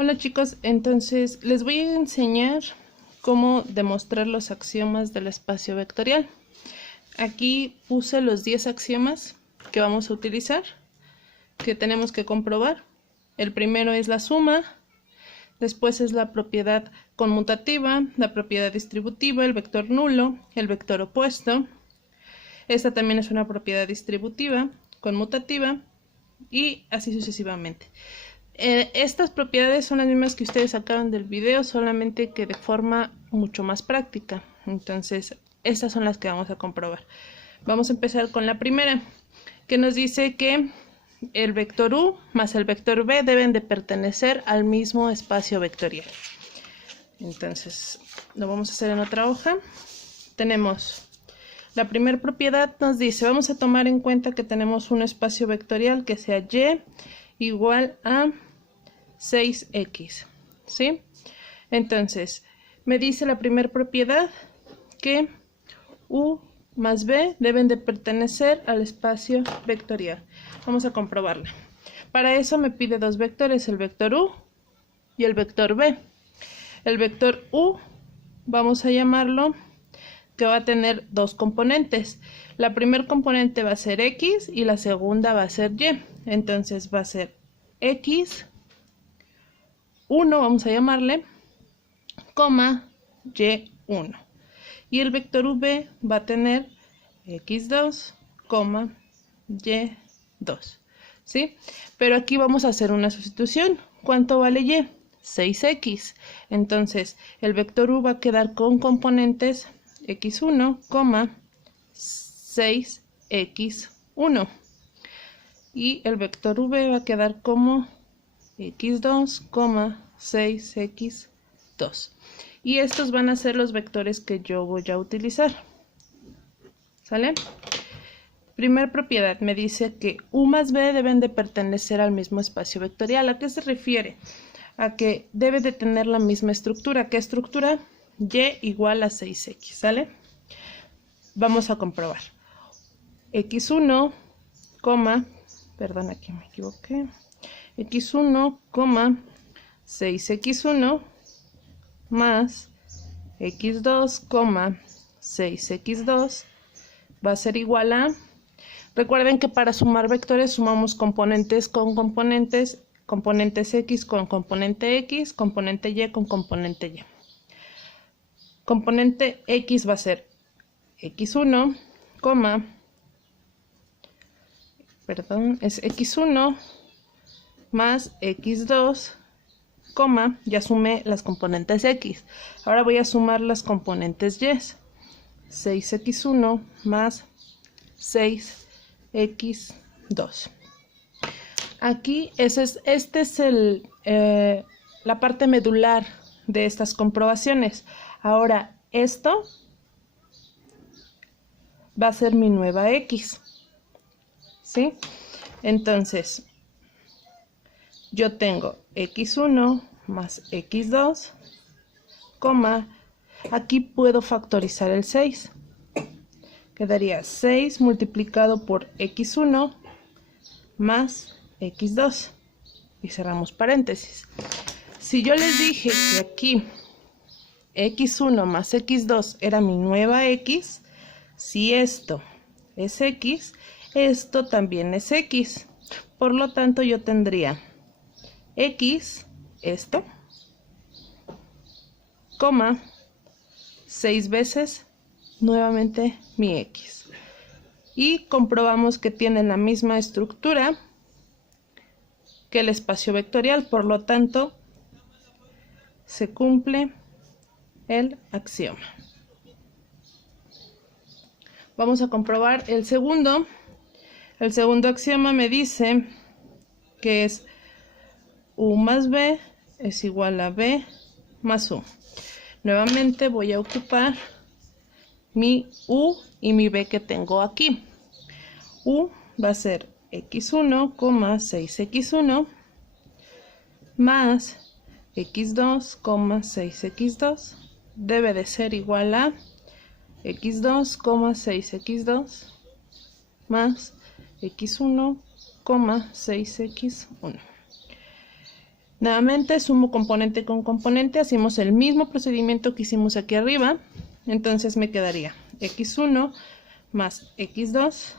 Hola chicos, entonces les voy a enseñar cómo demostrar los axiomas del espacio vectorial. Aquí puse los 10 axiomas que vamos a utilizar, que tenemos que comprobar. El primero es la suma, después es la propiedad conmutativa, la propiedad distributiva, el vector nulo, el vector opuesto. Esta también es una propiedad distributiva, conmutativa y así sucesivamente. Estas propiedades son las mismas que ustedes sacaron del video, solamente que de forma mucho más práctica. Entonces, estas son las que vamos a comprobar. Vamos a empezar con la primera, que nos dice que el vector u más el vector v deben de pertenecer al mismo espacio vectorial. Entonces, lo vamos a hacer en otra hoja. Tenemos la primera propiedad, nos dice, vamos a tomar en cuenta que tenemos un espacio vectorial que sea y igual a 6x, ¿sí? Entonces, me dice la primera propiedad que u más v deben de pertenecer al espacio vectorial. Vamos a comprobarla. Para eso me pide dos vectores, el vector u y el vector v. El vector u, vamos a llamarlo, que va a tener dos componentes. La primera componente va a ser x y la segunda va a ser y. Entonces va a ser x 1, vamos a llamarle, coma, y1. Y el vector v va a tener x2, coma, y2. ¿Sí? Pero aquí vamos a hacer una sustitución. ¿Cuánto vale y? 6x. Entonces, el vector u va a quedar con componentes x1, 6x1. Y el vector v va a quedar como x2, 6x2. Y estos van a ser los vectores que yo voy a utilizar. ¿Sale? Primera propiedad me dice que u más v deben de pertenecer al mismo espacio vectorial. ¿A qué se refiere? A que debe de tener la misma estructura. ¿Qué estructura? Y igual a 6x. ¿Sale? Vamos a comprobar. x1, perdón, aquí me equivoqué. x1, 6x1 más x2, 6x2 va a ser igual a... Recuerden que para sumar vectores sumamos componentes con componentes, componentes x con componente x, componente y con componente y. Componente x va a ser x1, es x1 más x2, ya sumé las componentes x. Ahora voy a sumar las componentes y. 6x1 más 6x2. Aquí este es la parte medular de estas comprobaciones. Ahora esto va a ser mi nueva x. ¿Sí? Entonces, yo tengo x1 más x2, aquí puedo factorizar el 6. Quedaría 6 multiplicado por x1 más x2. Y cerramos paréntesis. Si yo les dije que aquí x1 más x2 era mi nueva x, si esto es x, esto también es x. Por lo tanto, yo tendría x, esto, 6 veces nuevamente mi x. Y comprobamos que tienen la misma estructura que el espacio vectorial, por lo tanto, se cumple el axioma. Vamos a comprobar el segundo. El segundo axioma me dice que es u más v es igual a v más u. Nuevamente voy a ocupar mi u y mi v que tengo aquí. U va a ser x1, 6x1 más x2, 6x2 debe de ser igual a x2, 6x2 más x1, 6x1. Nuevamente sumo componente con componente, hacemos el mismo procedimiento que hicimos aquí arriba. Entonces me quedaría x1 más x2,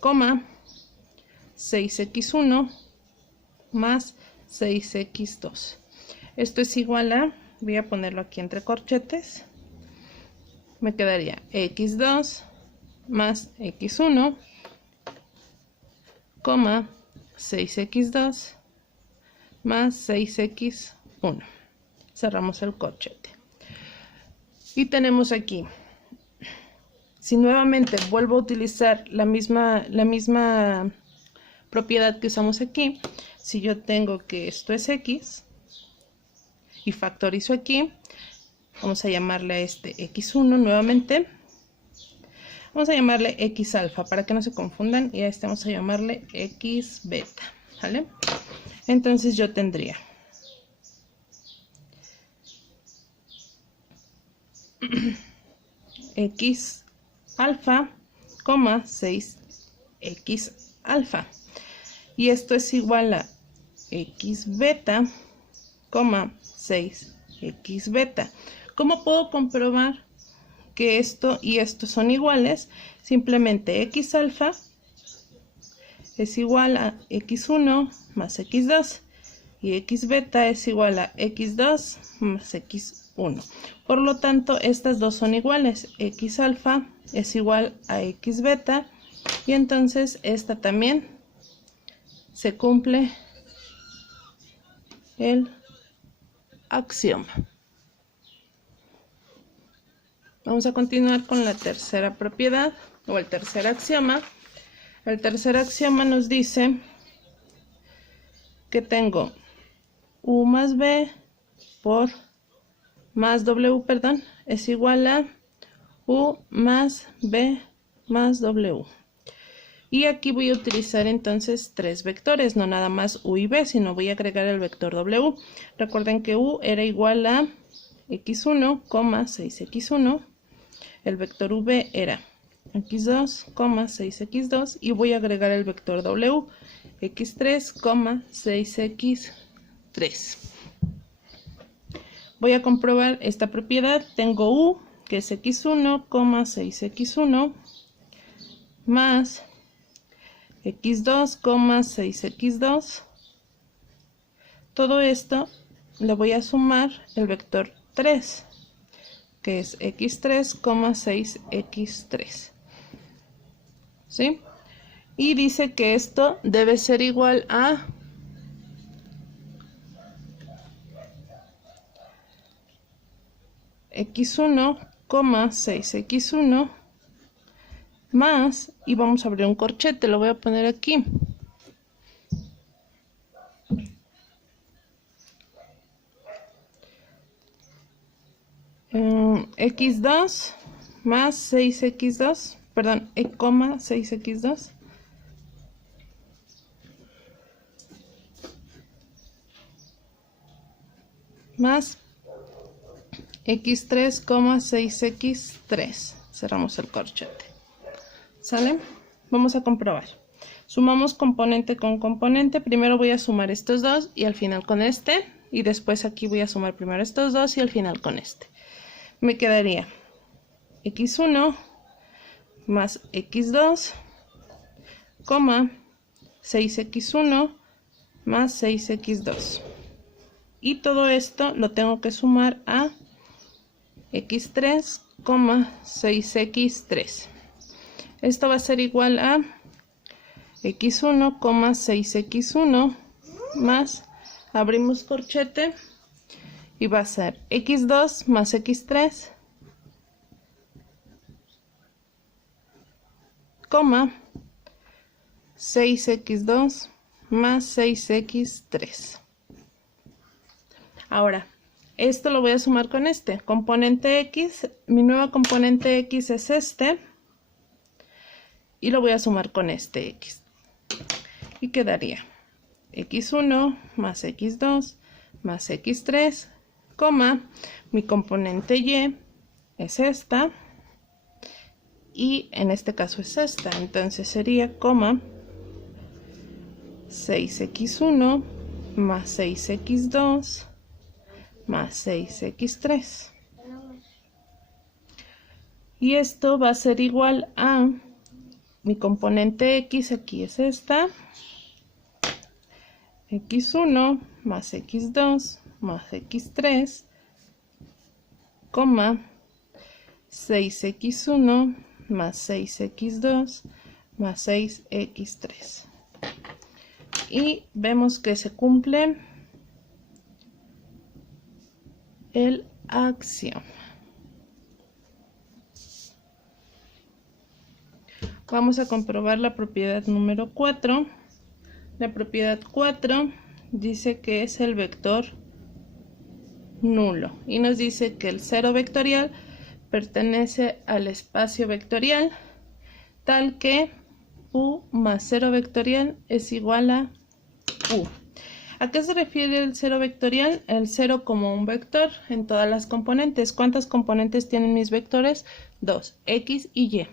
coma 6x1 más 6x2. Esto es igual a, voy a ponerlo aquí entre corchetes, me quedaría x2 más x1, coma 6x2 más 6x1. Cerramos el corchete. Y tenemos aquí, si nuevamente vuelvo a utilizar la misma propiedad que usamos aquí, si yo tengo que esto es x y factorizo aquí, vamos a llamarle a este x1 nuevamente, vamos a llamarle x alfa para que no se confundan, y a este vamos a llamarle x beta, ¿vale? Entonces yo tendría x alfa, 6x alfa, y esto es igual a x beta, 6x beta. ¿Cómo puedo comprobar que esto y esto son iguales? Simplemente x alfa es igual a x1 más x2 y x beta es igual a x2 más x1. Por lo tanto, estas dos son iguales. X alfa es igual a x beta, y entonces esta también se cumple el axioma. Vamos a continuar con la tercera propiedad o el tercer axioma. El tercer axioma nos dice que tengo u más b por más w, perdón, es igual a u más b más w. Y aquí voy a utilizar entonces tres vectores, no nada más u y b, sino voy a agregar el vector w. Recuerden que u era igual a x1, 6x1. El vector v era x2, 6x2, y voy a agregar el vector w, x3, 6x3. Voy a comprobar esta propiedad. Tengo u, que es x1, 6x1, más x2, 6x2. Todo esto le voy a sumar el vector 3, que es x3, 6x3. ¿Sí? Y dice que esto debe ser igual a x1, 6x1 más, y vamos a abrir un corchete, lo voy a poner aquí, x2 más 6x2, perdón, 6x2 más x3, 6x3. Cerramos el corchete. ¿Sale? Vamos a comprobar. Sumamos componente con componente. Primero voy a sumar estos dos y al final con este. Y después aquí voy a sumar primero estos dos y al final con este. Me quedaría x1 más x2, 6x1 más 6x2. Y todo esto lo tengo que sumar a x3, 6x3. Esto va a ser igual a x1, 6x1 más, abrimos corchete, y va a ser x2 más x3, 6x2 más 6x3. Ahora, esto lo voy a sumar con este componente x. Mi nueva componente x es este, y lo voy a sumar con este x, y quedaría x1 más x2 más x3, mi componente y es esta, y en este caso es esta, entonces sería 6x1 más 6x2 más 6x3. Y esto va a ser igual a mi componente x, aquí es esta, x1 más x2 más x3, coma 6x1 más 6x2 más 6x3. Y vemos que se cumple el axioma. Vamos a comprobar la propiedad número 4. La propiedad 4 dice que es el vector nulo y nos dice que el cero vectorial pertenece al espacio vectorial tal que u más cero vectorial es igual a u. ¿A qué se refiere el cero vectorial? El cero como un vector en todas las componentes. ¿Cuántas componentes tienen mis vectores? 2, x y y.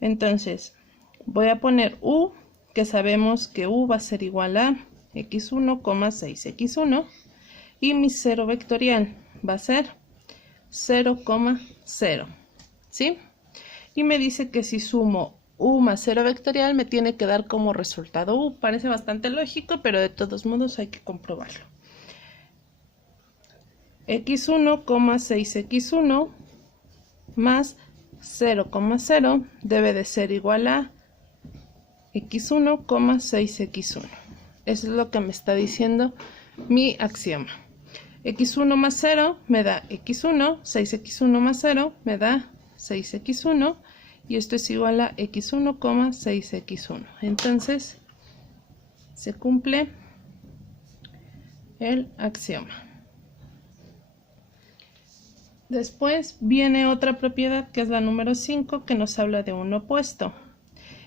Entonces voy a poner u, que sabemos que u va a ser igual a x1, 6x1, y mi cero vectorial va a ser 0, 0, ¿sí? Y me dice que si sumo u más cero vectorial me tiene que dar como resultado u. Parece bastante lógico, pero de todos modos hay que comprobarlo. x1, 6x1 más 0, 0 debe de ser igual a x1, 6x1. Eso es lo que me está diciendo mi axioma. x1 más 0 me da x1, 6x1 más 0 me da 6x1, y esto es igual a x1, 6x1. Entonces se cumple el axioma. Después viene otra propiedad que es la número 5, que nos habla de un opuesto.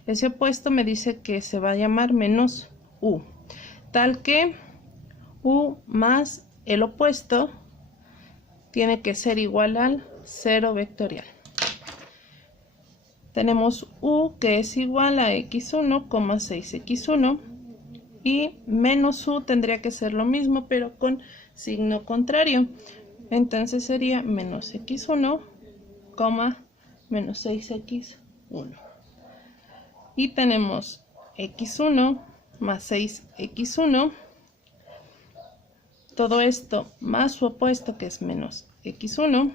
Ese opuesto me dice que se va a llamar menos u, tal que u más el opuesto tiene que ser igual al cero vectorial. Tenemos u que es igual a x1, 6x1, y menos u tendría que ser lo mismo pero con signo contrario. Entonces sería menos x1, menos 6x1. Y tenemos x1 más 6x1, todo esto más su opuesto que es menos x1,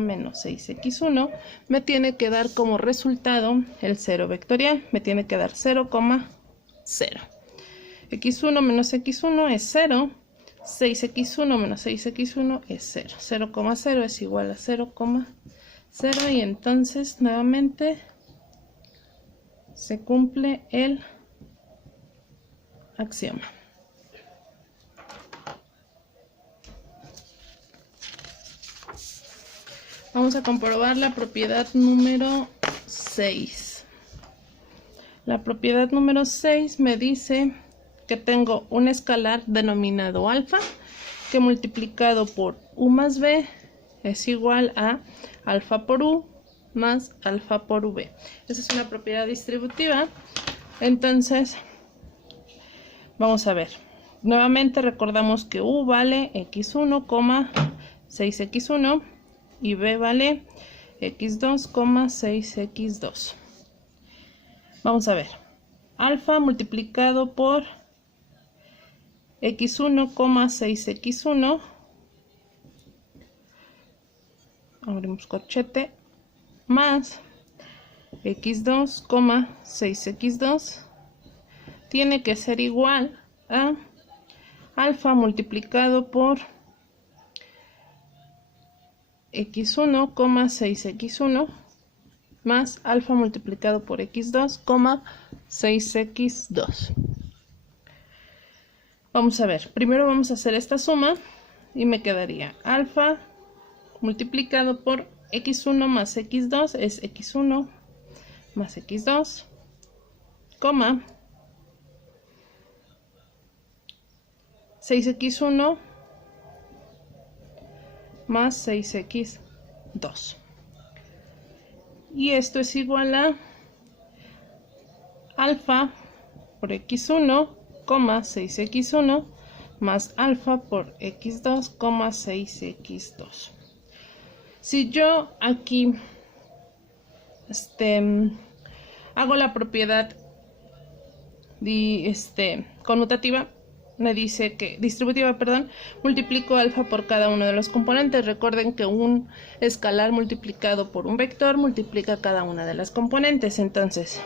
menos 6x1, me tiene que dar como resultado el cero vectorial, me tiene que dar 0, 0. x1 menos x1 es 0, 6x1 menos 6x1 es 0, 0, 0 es igual a 0, 0, y entonces nuevamente se cumple el axioma. Vamos a comprobar la propiedad número 6. La propiedad número 6 me dice que tengo un escalar denominado alfa, que multiplicado por u más b es igual a alfa por u más alfa por v. Esa es una propiedad distributiva. Entonces vamos a ver. Nuevamente recordamos que u vale x1, 6x1 y b vale x2, 6x2. Vamos a ver. Alfa multiplicado por x1, 6x1, abrimos corchete, más x2, 6x2 tiene que ser igual a alfa multiplicado por x1, 6x1 más alfa multiplicado por x2, 6x2. Vamos a ver, primero vamos a hacer esta suma y me quedaría alfa multiplicado por x1 más x2 es x1 más x2, 6x1 más 6x2. Y esto es igual a alfa por x1, 6x1 más alfa por x2, 6x2. Si yo aquí hago la propiedad conmutativa, me dice que distributiva, perdón, multiplico alfa por cada uno de los componentes. Recuerden que un escalar multiplicado por un vector multiplica cada una de las componentes. Entonces,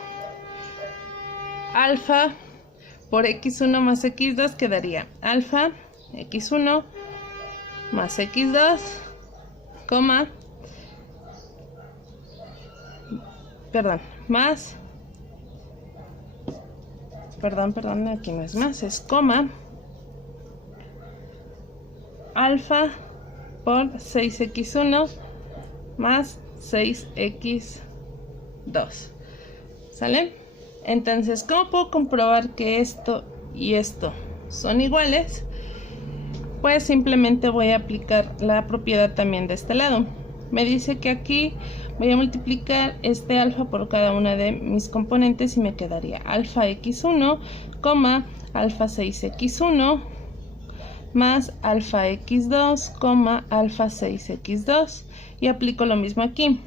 alfa por x1 más x2 quedaría alfa x1 más x2, aquí no es más, es coma, alfa por 6x1 más 6x2. ¿Sale? Entonces, ¿cómo puedo comprobar que esto y esto son iguales? Pues simplemente voy a aplicar la propiedad también de este lado. Me dice que aquí voy a multiplicar este alfa por cada una de mis componentes y me quedaría alfa x1, alfa 6x1 más alfa x2, alfa 6x2, y aplico lo mismo aquí.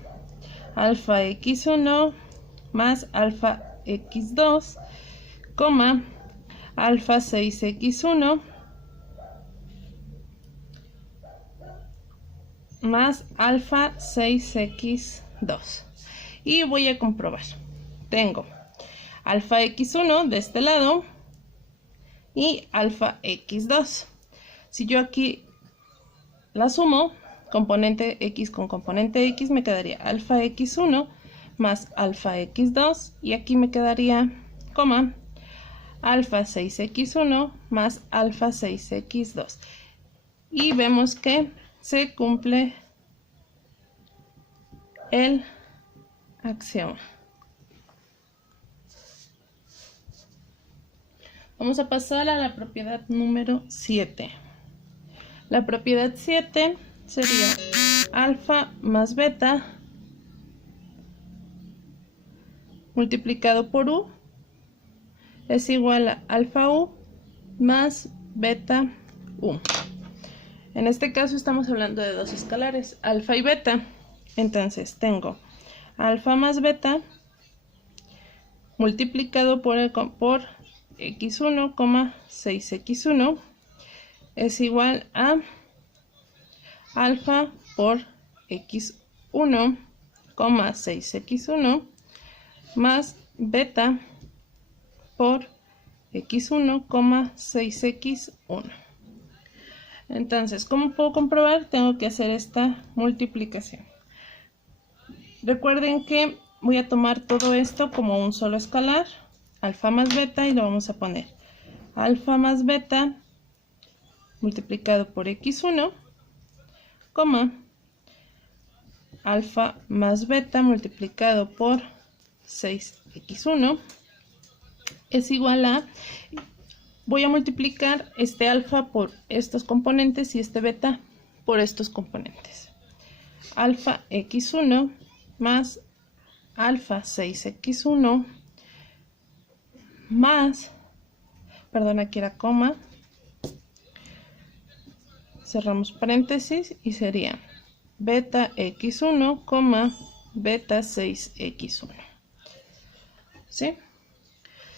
Alfa x1 más alfa x2, alfa 6x1 más alfa 6x2, y voy a comprobar. Tengo alfa x1 de este lado y alfa x2. Si yo aquí la sumo, componente x con componente x, me quedaría alfa x1 más alfa x2, y aquí me quedaría alfa 6x1 más alfa 6x2, y vemos que se cumple el axioma. Vamos a pasar a la propiedad número 7. La propiedad 7 sería alfa más beta multiplicado por u es igual a alfa u más beta u. En este caso estamos hablando de dos escalares, alfa y beta. Entonces tengo alfa más beta multiplicado por x1, 6x1 es igual a alfa por x1, 6x1 más beta por x1, 6x1. Entonces, ¿cómo puedo comprobar? Tengo que hacer esta multiplicación. Recuerden que voy a tomar todo esto como un solo escalar, alfa más beta, y lo vamos a poner alfa más beta multiplicado por x1, alfa más beta multiplicado por 6x1 es igual a... Voy a multiplicar este alfa por estos componentes y este beta por estos componentes. Alfa x1 más alfa 6x1 más, perdón, aquí era coma, cerramos paréntesis y sería beta x1, beta 6x1. ¿Sí?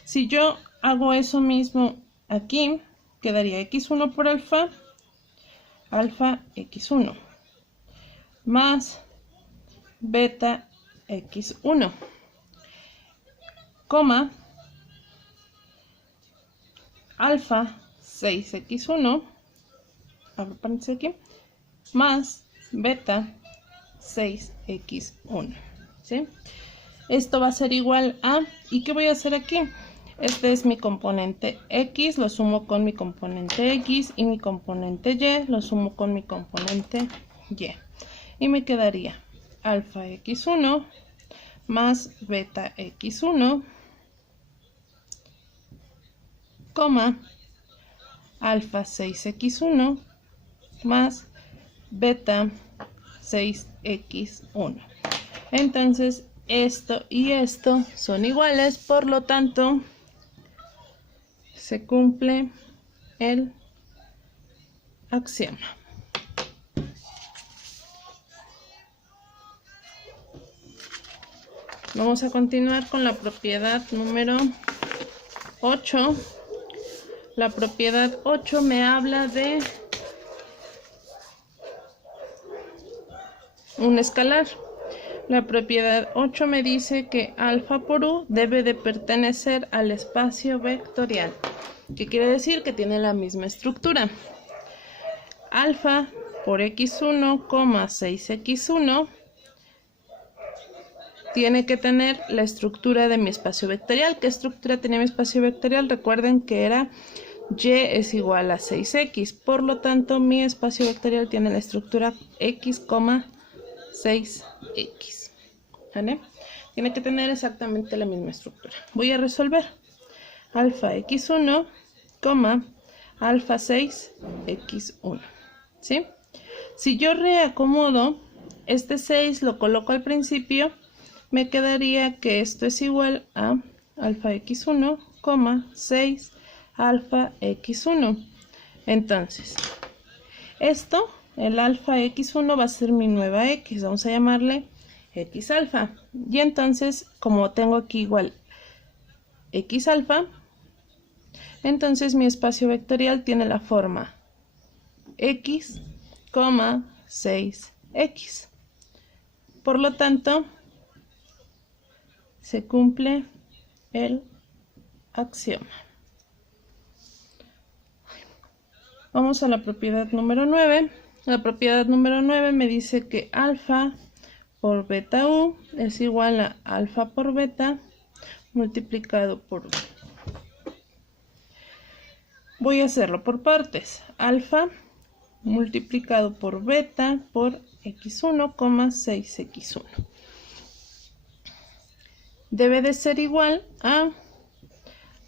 Si yo hago eso mismo aquí, quedaría x1 por alfa, alfa x1 más beta x1, alfa 6x1, abro paréntesis aquí, más beta 6x1. ¿Sí? Esto va a ser igual a, ¿y qué voy a hacer aquí? Este es mi componente x, lo sumo con mi componente x, y mi componente y lo sumo con mi componente y. Y me quedaría alfa x1 más beta x1, alfa 6x1 más beta 6x1. Entonces esto y esto son iguales, por lo tanto se cumple el axioma. Vamos a continuar con la propiedad número 8. La propiedad 8 me habla de un escalar. La propiedad 8 me dice que alfa por u debe de pertenecer al espacio vectorial. ¿Qué quiere decir? Que tiene la misma estructura. Alfa por x1, 6x1 tiene que tener la estructura de mi espacio vectorial. ¿Qué estructura tenía mi espacio vectorial? Recuerden que era y es igual a 6x. Por lo tanto, mi espacio vectorial tiene la estructura x, 6x. ¿Vale? Tiene que tener exactamente la misma estructura. Voy a resolver. Alfa x1, alfa 6x1. ¿Sí? Si yo reacomodo este 6, lo coloco al principio, me quedaría que esto es igual a alfa x1, 6 alfa x1. Entonces, esto, el alfa x1 va a ser mi nueva x. Vamos a llamarle x alfa. Y entonces, como tengo aquí igual x alfa, entonces mi espacio vectorial tiene la forma x, 6x. Por lo tanto, se cumple el axioma. Vamos a la propiedad número 9. La propiedad número 9 me dice que alfa por beta u es igual a alfa por beta multiplicado por u. Voy a hacerlo por partes. Alfa multiplicado por beta por x1, 6x1. Debe de ser igual a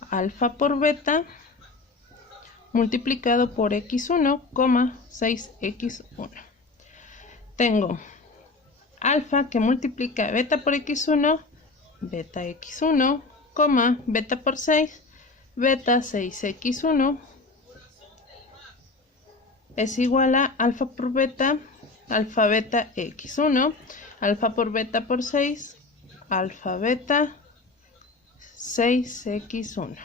alfa por beta multiplicado por x1, 6x1. Tengo alfa que multiplica beta por x1, beta x1, beta por 6, beta 6x1 es igual a alfa por beta, alfa beta x1, alfa por beta por 6, alfa beta 6x1.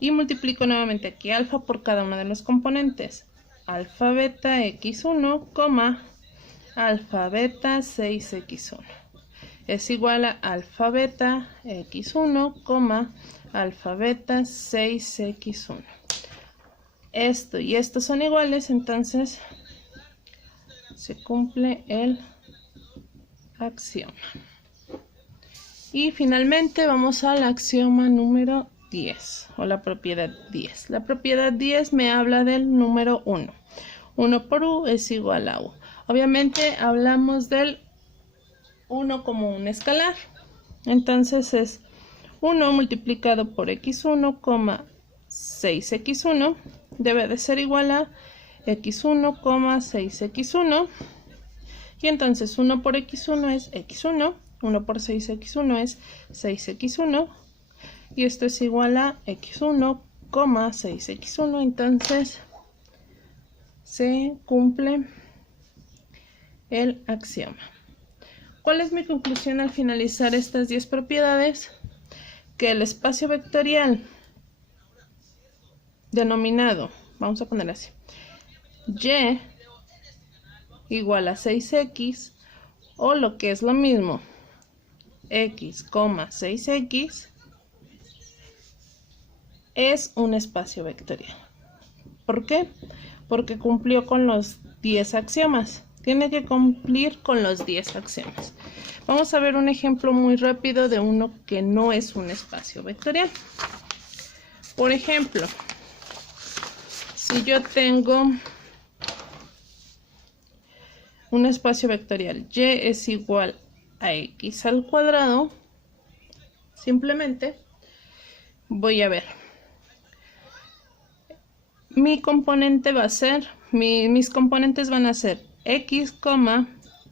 Y multiplico nuevamente aquí alfa por cada uno de los componentes. Alfa beta x1, alfa beta 6x1. Es igual a alfa beta x1, alfa beta 6x1. Esto y esto son iguales, entonces se cumple el axioma. Y finalmente vamos al axioma número 10 o la propiedad 10. La propiedad 10 me habla del número 1. 1 por u es igual a u. Obviamente hablamos del 1 como un escalar. Entonces es 1 multiplicado por x1, 6x1 debe de ser igual a x1, 6x1. Y entonces 1 por x1 es x1, 1 por 6x1 es 6x1. Y esto es igual a x1, 6x1. Entonces se cumple el axioma. ¿Cuál es mi conclusión al finalizar estas 10 propiedades? Que el espacio vectorial denominado, vamos a poner así, y igual a 6x, o lo que es lo mismo, x, 6x, es un espacio vectorial. ¿Por qué? Porque cumplió con los 10 axiomas. Tiene que cumplir con los 10 axiomas. Vamos a ver un ejemplo muy rápido de uno que no es un espacio vectorial. Por ejemplo, si yo tengo un espacio vectorial y es igual a x al cuadrado, simplemente voy a ver. Mi componente va a ser, mis componentes van a ser x,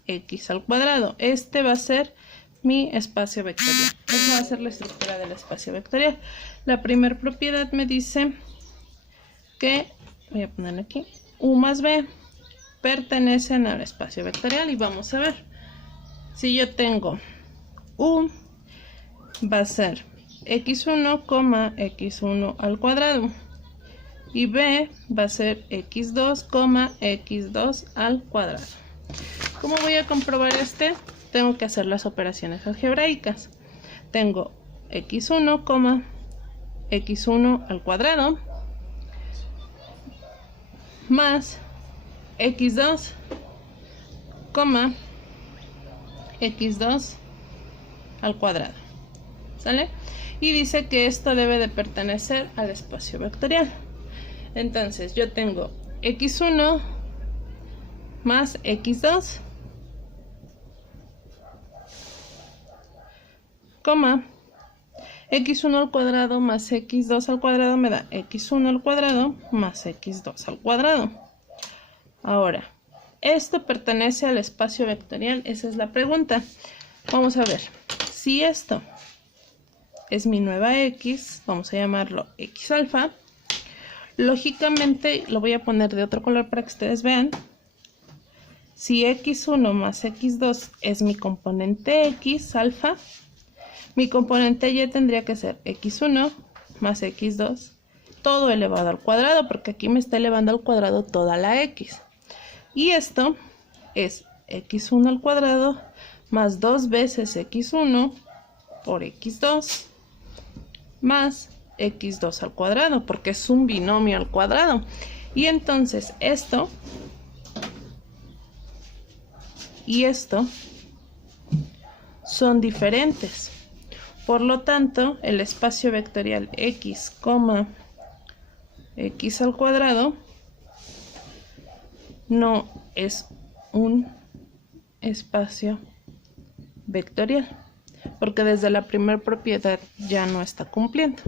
x al cuadrado. Este va a ser mi espacio vectorial. esa va a ser la estructura del espacio vectorial. La primera propiedad me dice que, voy a ponerle aquí, U más B pertenecen al espacio vectorial y vamos a ver. Si yo tengo U, va a ser x1, x1 al cuadrado. Y B va a ser x2, x2 al cuadrado. ¿Cómo voy a comprobar este? Tengo que hacer las operaciones algebraicas. Tengo x1, x1 al cuadrado más x2, x2 al cuadrado. ¿Sale? Y dice que esto debe de pertenecer al espacio vectorial. Entonces yo tengo x1 más x2, x1 al cuadrado más x2 al cuadrado me da x1 al cuadrado más x2 al cuadrado. Ahora, ¿esto pertenece al espacio vectorial? Esa es la pregunta. Vamos a ver. Si esto es mi nueva x, vamos a llamarlo x alfa. Lógicamente lo voy a poner de otro color para que ustedes vean. Si x1 más x2 es mi componente x alfa, mi componente y tendría que ser x1 más x2, todo elevado al cuadrado, porque aquí me está elevando al cuadrado toda la x. Y esto es x1 al cuadrado más 2 veces x1 por x2 más x2 al cuadrado, porque es un binomio al cuadrado. Y entonces esto y esto son diferentes. Por lo tanto, el espacio vectorial x, x al cuadrado no es un espacio vectorial, porque desde la primera propiedad ya no está cumpliendo.